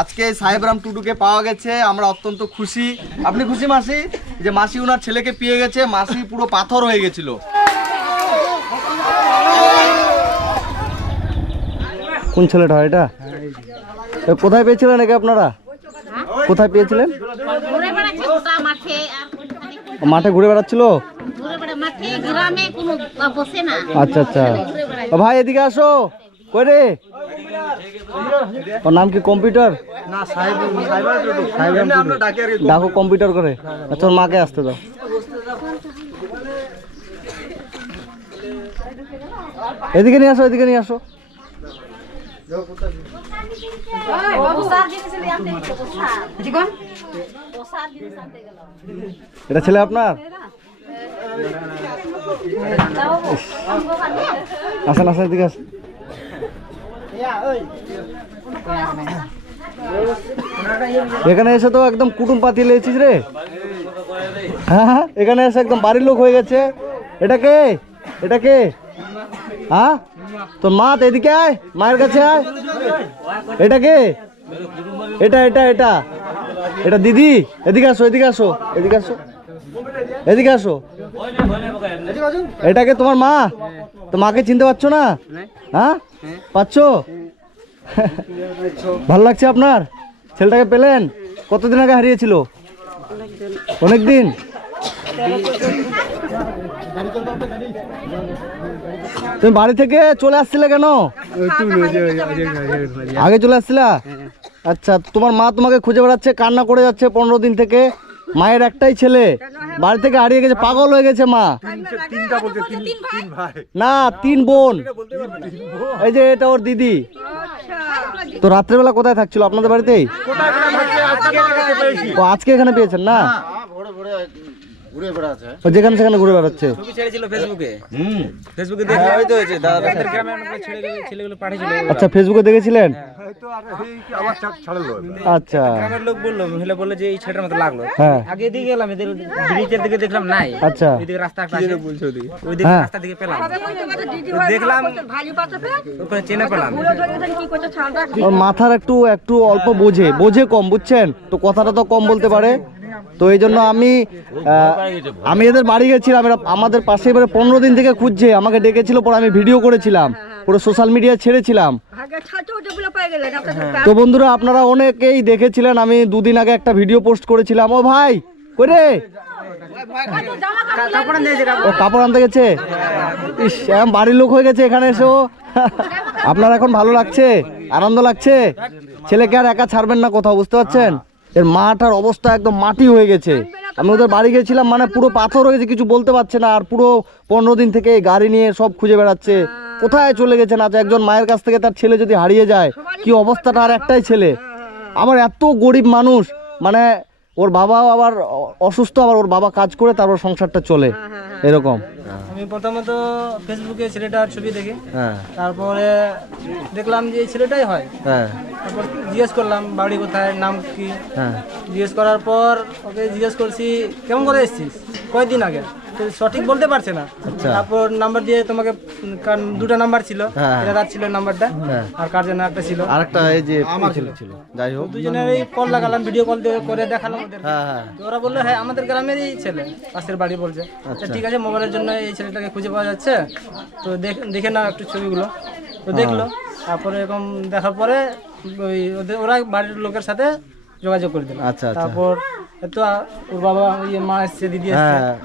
আজকে সাহেবরাম টুডুকে পাওয়া গেছে আমরা অত্যন্ত খুশি। আপনি খুশি মাসি? যে মাসি ওনার ছেলেকে পেয়ে গেছে মাসি পুরো পাথর হয়ে গেছিল। কোন ছেলেটা হয় এটা? কোথায় পেয়েছিলেন একে আপনারা? কোথায় পেয়েছিলেন? মাঠে আর ওইখানে মাঠে ঘুরে বেড়াচ্ছিল? ঘুরে বেড়া মাঠে গ্রামে কোনো বসে না আচ্ছা আচ্ছা। ও ভাই এদিকে আসো। কই রে? ওর নাম কি কম্পিউটার? না ডাকি কম্পিউটার করে। আচ্ছা ওর মাকে আসতে দাও। এদিকে নিয়ে আসো এদিকে নিয়ে আসো। এটা ছেলে আপনার? আসেন আসেন এদিকে আসেন। এখানে এসে তো একদম কুটুম পাতি লেছিস রে। হ্যাঁ হ্যাঁ, এখানে এসে একদম বাড়ির লোক হয়ে গেছে। এটা কে? এটা কে? হ্যাঁ? তোর মা তো এদিকে আয় মায়ের কাছে আয়। এটা কে? এটা এটা এটা। এটা দিদি এদিকে আসো এদিকে আসো এদিকে আসো। এদিকে আসো। এটাকে তোমার মা? তো মাকে চিনতে পারছ না? হ্যাঁ? পাচ্ছো? ভালো লাগছে আপনার? ছেলেটাকে পেলেন? কতদিন আগে হারিয়েছিল? অনেক দিন তুমি বাড়ি থেকে চলে আসছিলে কেন? আগে চলে আসছিলা? আচ্ছা তোমার মা তোমাকে খুঁজে বেড়াচ্ছে, কান্না করে যাচ্ছে পনেরো দিন থেকে। মায়ের একটাই ছেলে। বাড়ি থেকে হারিয়ে গেছে পাগল হয়ে গেছে মা। না তিন বোন। এই যে এটা ওর দিদি। তো রাত্রেবেলা কোথায় থাকছিল? আপনাদের বাড়িতেই? আজকে এখানে পেয়েছেন ও না ও যেখানে সেখানে ঘুরে বেড়াচ্ছে। ছবি ছেড়েছিল ফেসবুকে। ফেসবুকে দেখে হয়তো হয়েছে দাদা গ্রামে অনেক ছেলে ছেলেগুলো পাঠিয়েছিল। আচ্ছা ফেসবুকে দেখেছিলেন? হয়তো আর এই কি আবার ছাড়- ছাড়লো আচ্ছা। গ্রামের লোক বলল মহিলা বলল যে এই ছেলেটার মতো লাগল। হ্যাঁ। আগে এদিকে গেলাম এদের ব্রিজের দিকে দেখলাম নাই। আচ্ছা। ওইদিকে রাস্তা একটা আছে ওই দিকে হ্যাঁ। রাস্তা দিকে পেলাম। তো দেখলাম ওখানে চেনা পেলাম। ওর মাথার একটু একটু অল্প বোঝে। বোঝে কম বুঝছেন? তো কথাটা তো কম বলতে পারে। তো এই জন্য আমি আমি এদের বাড়ি গেছিলাম, এরা আমাদের পাশে এবারে পনেরো দিন থেকে খুঁজছে, আমাকে ডেকেছিল, পরে আমি ভিডিও করেছিলাম, পুরো সোশ্যাল মিডিয়ায় ছেড়েছিলাম। তো বন্ধুরা, আপনারা অনেকেই দেখেছিলেন, আমি দুদিন আগে একটা ভিডিও পোস্ট করেছিলাম। ও ভাই, কই রে? ও কাপড় আনতে গেছে? ইস বাড়ির লোক হয়ে গেছে এখানে এসেও আপনার এখন ভালো লাগছে? আনন্দ লাগছে? ছেলেকে আর একা ছাড়বেন না কোথাও, বুঝতে পারছেন? এর মাটার অবস্থা একদম মাটি হয়ে গেছে। আমি ওদের বাড়ি গেছিলাম মানে পুরো পাথর হয়ে গেছে, কিছু বলতে পারছে না, আর পুরো পনেরো দিন থেকে গাড়ি নিয়ে সব খুঁজে বেড়াচ্ছে। কোথায় চলে গেছে না একজন মায়ের কাছ থেকে তার ছেলে যদি হারিয়ে যায়, কি অবস্থাটা আর একটাই ছেলে? আমার এত গরিব মানুষ মানে ওর বাবাও আবার অসুস্থ আবার ওর বাবা কাজ করে তারপর সংসারটা চলে। এরকম। আমি প্রথমত ফেসবুকে ছেলেটার ছবি দেখি। হ্যাঁ। তারপরে দেখলাম যে এই ছেলেটাই হয়। হ্যাঁ। তারপর জিজ্ঞেস করলাম বাড়ি কোথায় নাম কি? হ্যাঁ। জিজ্ঞেস করার পর ওকে জিজ্ঞেস করছি কেমন করে এসছিস? কয়দিন আগে? সঠিক বলতে পারছে না। আচ্ছা। তারপর নাম্বার দিয়ে তোমাকে দুটো নাম্বার ছিল। হ্যাঁ। এটা তার ছিল নাম্বারটা হ্যাঁ। আর কার জন্য একটা ছিল? আরেকটা এই যে আমার ছিল। ছিল। যাই হোক। দুজনের এই কল লাগালাম ভিডিও কল দিয়ে করে দেখালাম ওদের হ্যাঁ হ্যাঁ। তো ওরা বলল হ্যাঁ আমাদের গ্রামেরই ছেলে পাশের বাড়ি বলছে। আচ্ছা। ঠিক আছে মোবাইলের জন্য এই ছেলেটাকে খুঁজে পাওয়া যাচ্ছে। তো দেখ- দেখে নাও একটু ছবিগুলো। তো দেখল। তারপরে এরকম দেখার পরে ওই ওদের ওরা বাড়ির লোকের সাথে যোগাযোগ করে দিল। আচ্ছা, আচ্ছা। তারপর তো ওর বাবা ইয়ে মা এসছে দিদি এসছে। হ্যাঁ।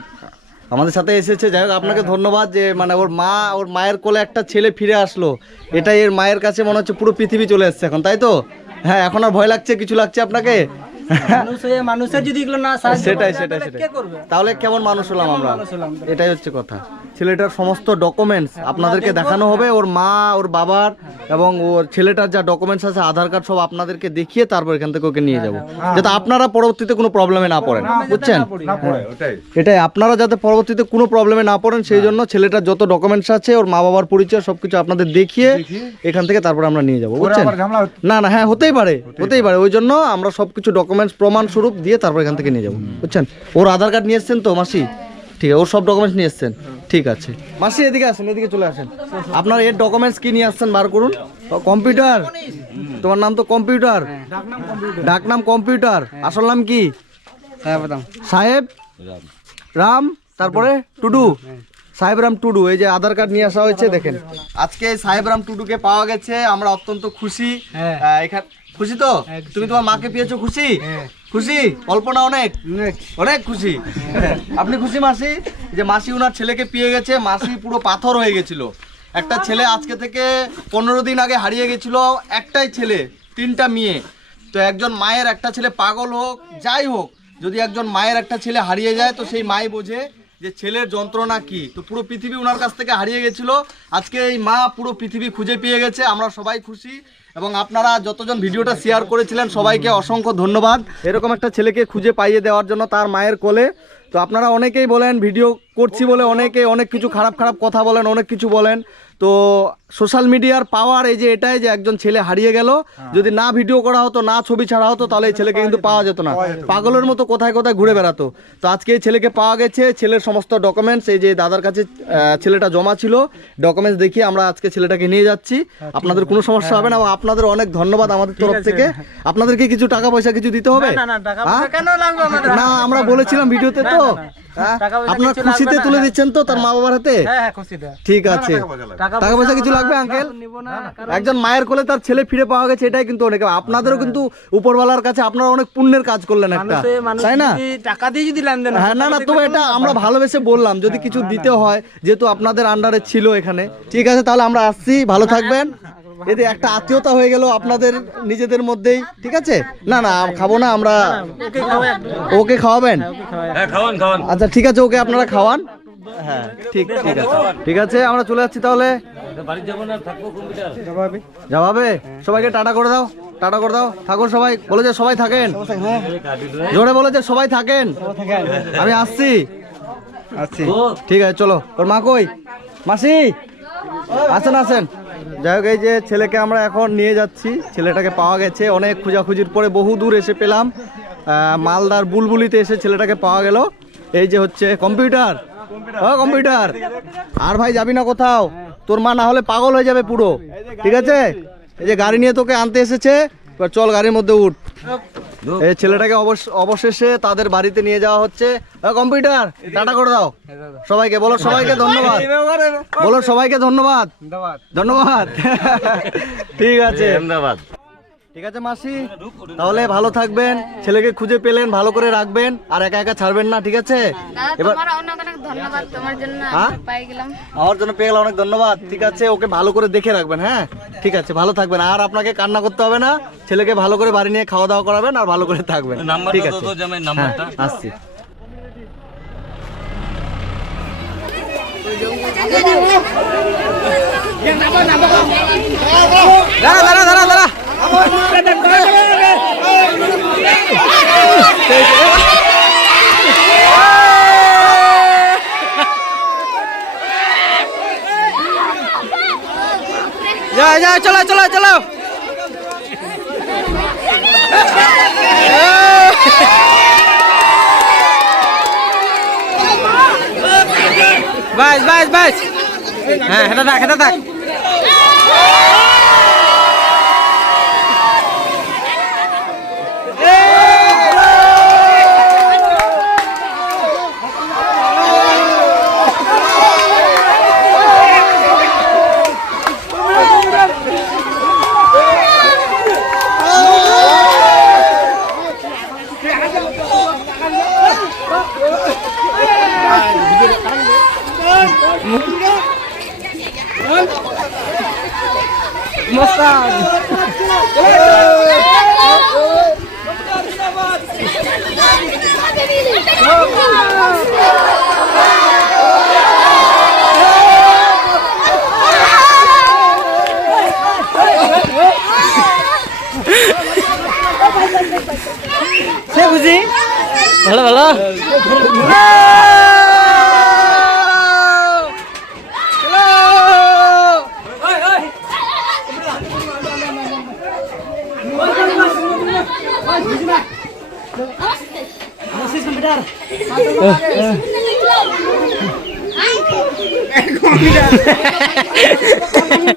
আমাদের সাথে এসেছে যাই হোক আপনাকে ধন্যবাদ যে মানে ওর মা ওর মায়ের কোলে একটা ছেলে ফিরে আসলো। এটাই এর মায়ের কাছে মনে হচ্ছে পুরো পৃথিবী চলে এসছে এখন তাই তো? হ্যাঁ এখন আর ভয় লাগছে কিছু লাগছে আপনাকে? হয়ে মানুষের যদি এগুলো না সেটাই সেটাই সেটাই। তাহলে কেমন মানুষ হলাম আমরা? এটাই হচ্ছে কথা। ছেলেটার সমস্ত ডকুমেন্টস আপনাদেরকে দেখানো হবে ওর মা ওর বাবার এবং ওর ছেলেটার যা ডকুমেন্টস আছে আধার কার্ড সব আপনাদেরকে দেখিয়ে তারপর এখান থেকে ওকে নিয়ে যাব। যাতে আপনারা পরবর্তীতে কোনো প্রবলেমে না পড়েন বুঝছেন? এটাই আপনারা যাতে পরবর্তীতে কোনো প্রবলেমে না পড়েন সেই জন্য ছেলেটার যত ডকুমেন্টস আছে ওর মা বাবার পরিচয় সবকিছু আপনাদের দেখিয়ে এখান থেকে তারপর আমরা নিয়ে যাব বুঝছেন। না না হ্যাঁ হতেই পারে হতেই পারে। ওই জন্য আমরা সবকিছু ডকুমেন্টস প্রমাণ স্বরূপ দিয়ে তারপর এখান থেকে নিয়ে যাব। বুঝছেন? ওর আধার কার্ড নিয়ে এসছেন তো মাসি? ঠিক আছে ওর সব ডকুমেন্টস নিয়ে এসছেন। ঠিক আছে। মাসি এদিকে আসেন এদিকে চলে আসেন। আপনার এর ডকুমেন্টস কি নিয়ে আসছেন বার করুন? কম্পিউটার তোমার নাম তো কম্পিউটার ডাকনাম কম্পিউটার আসল নাম কি? হ্যাঁ সাহেব? রাম। তারপরে টুডু? সাহেব রাম টুডু এই যে আধার কার্ড নিয়ে আসা হয়েছে দেখেন। আজকে সাহেব রাম টুডুকে পাওয়া গেছে আমরা অত্যন্ত খুশি। হ্যাঁ। এখান খুশি তো? তুমি তোমার মাকে পেয়েছ খুশি? খুশি? অল্প না অনেক? অনেক। খুশি? আপনি খুশি মাসি? যে মাসি ওনার ছেলেকে পেয়ে গেছে মাসি পুরো পাথর হয়ে গেছিল। একটা ছেলে আজকে থেকে পনেরো দিন আগে হারিয়ে গেছিল একটাই ছেলে তিনটা মেয়ে। তো একজন মায়ের একটা ছেলে পাগল হোক যাই হোক যদি একজন মায়ের একটা ছেলে হারিয়ে যায় তো সেই মাই বোঝে যে ছেলের যন্ত্রণা কি। তো পুরো পৃথিবী ওনার কাছ থেকে হারিয়ে গেছিল। আজকে এই মা পুরো পৃথিবী খুঁজে পেয়ে গেছে আমরা সবাই খুশি। এবং আপনারা যতজন ভিডিওটা শেয়ার করেছিলেন, সবাইকে অসংখ্য ধন্যবাদ। এরকম একটা ছেলেকে খুঁজে পাইয়ে দেওয়ার জন্য তার মায়ের কোলে তো আপনারা অনেকেই বলেন ভিডিও করছি বলে অনেকে অনেক কিছু খারাপ খারাপ কথা বলেন অনেক কিছু বলেন। তো সোশ্যাল মিডিয়ার পাওয়ার এই যে এটাই যে একজন ছেলে হারিয়ে গেল যদি না ভিডিও করা হতো না ছবি ছাড়া হতো তাহলে এই ছেলেকে কিন্তু পাওয়া যেত না। পাগলের মতো কোথায় কোথায় ঘুরে বেড়াতো। তো আজকে এই ছেলেকে পাওয়া গেছে ছেলের সমস্ত ডকুমেন্টস এই যে দাদার কাছে ছেলেটা জমা ছিল ডকুমেন্টস দেখিয়ে আমরা আজকে ছেলেটাকে নিয়ে যাচ্ছি। আপনাদের কোনো সমস্যা হবে না এবং আপনাদের অনেক ধন্যবাদ আমাদের তরফ থেকে। আপনাদেরকে কিছু টাকা পয়সা কিছু দিতে হবে? না হ্যাঁ? আমরা বলেছিলাম ভিডিওতে তো। হ্যাঁ? আপনার কিছু খুশিতে তুলে দিচ্ছেন তো তার মা বাবার হাতে? হ্যাঁ হ্যাঁ ঠিক আছে। টাকা পয়সা কিছু লাগবে আঙ্কেল? একজন মায়ের কোলে তার ছেলে ফিরে পাওয়া গেছে এটাই কিন্তু অনেক। আপনাদেরও কিন্তু উপরওয়ালার কাছে আপনারা অনেক পুণ্যের কাজ করলেন একটা। তাই না? টাকা দিয়ে যদি লেনদেন হ্যাঁ না না তবে এটা আমরা ভালোবেসে বললাম যদি কিছু দিতে হয় যেহেতু আপনাদের আন্ডারে ছিল এখানে। ঠিক আছে তাহলে আমরা আসছি ভালো থাকবেন। এতে একটা আত্মীয়তা হয়ে গেল আপনাদের নিজেদের মধ্যেই ঠিক আছে? না না খাব না আমরা ওকে খাওয়া ওকে খাওয়াবেন? হ্যাঁ খাওয়ান খাওয়ান। আচ্ছা ঠিক আছে ওকে আপনারা খাওয়ান। হ্যাঁ ঠিক ঠিক আছে। ঠিক আছে আমরা চলে যাচ্ছি তাহলে। সবাইকে টাটা করে দাও টাটা করে দাও। থাকুন সবাই বলে যে সবাই থাকেন। জোরে বলে যে সবাই থাকেন। আমি আসছি। আসছি। ঠিক আছে চলো। ওর মা কই? মাসি? আসেন আসেন। যাই হোক, এই যে ছেলেকে আমরা এখন নিয়ে যাচ্ছি। ছেলেটাকে পাওয়া গেছে। অনেক খোঁজাখুঁজির পরে বহু দূর এসে পেলাম। মালদার বুলবুলিতে এসে ছেলেটাকে পাওয়া গেল। এই যে হচ্ছে কম্পিউটার। ও, কম্পিউটার। আর ভাই যাবি না কোথাও? তোর মা না হলে পাগল হয়ে যাবে পুরো। ঠিক আছে? এই যে গাড়ি নিয়ে তোকে আনতে এসেছে। এবার চল গাড়ির মধ্যে উঠ। এই ছেলেটাকে অবশ- অবশেষে তাদের বাড়িতে নিয়ে যাওয়া হচ্ছে। কম্পিউটার টাটা করে দাও। সবাইকে বলো সবাইকে ধন্যবাদ। বলো সবাইকে ধন্যবাদ। ধন্যবাদ। ঠিক আছে। ঠিক আছে মাসি? তাহলে ভালো থাকবেন ছেলেকে খুঁজে পেলেন ভালো করে রাখবেন আর একা একা ছাড়বেন না ঠিক আছে? এবার তোমার অনেক অনেক ধন্যবাদ তোমার জন্য হ্যাঁ? আমরা গেলাম। জন্য পেয়ে গেলে অনেক ধন্যবাদ ঠিক আছে? ওকে ভালো করে দেখে রাখবেন হ্যাঁ? ঠিক আছে ভালো থাকবেন। আর আপনাকে কান্না করতে হবে না ছেলেকে ভালো করে বাড়ি নিয়ে খাওয়া দাওয়া করাবেন আর ভালো করে থাকবেন। ঠিক আছে? হ্যাঁ, আসছি। দাঁড়া দাঁড়া দাঁড়া দাঁড়া। যা যা চলো চলো চলো বাস বাস বাস হ্যাঁ হেঁটে থাক হেঁটে থাক コンビだね。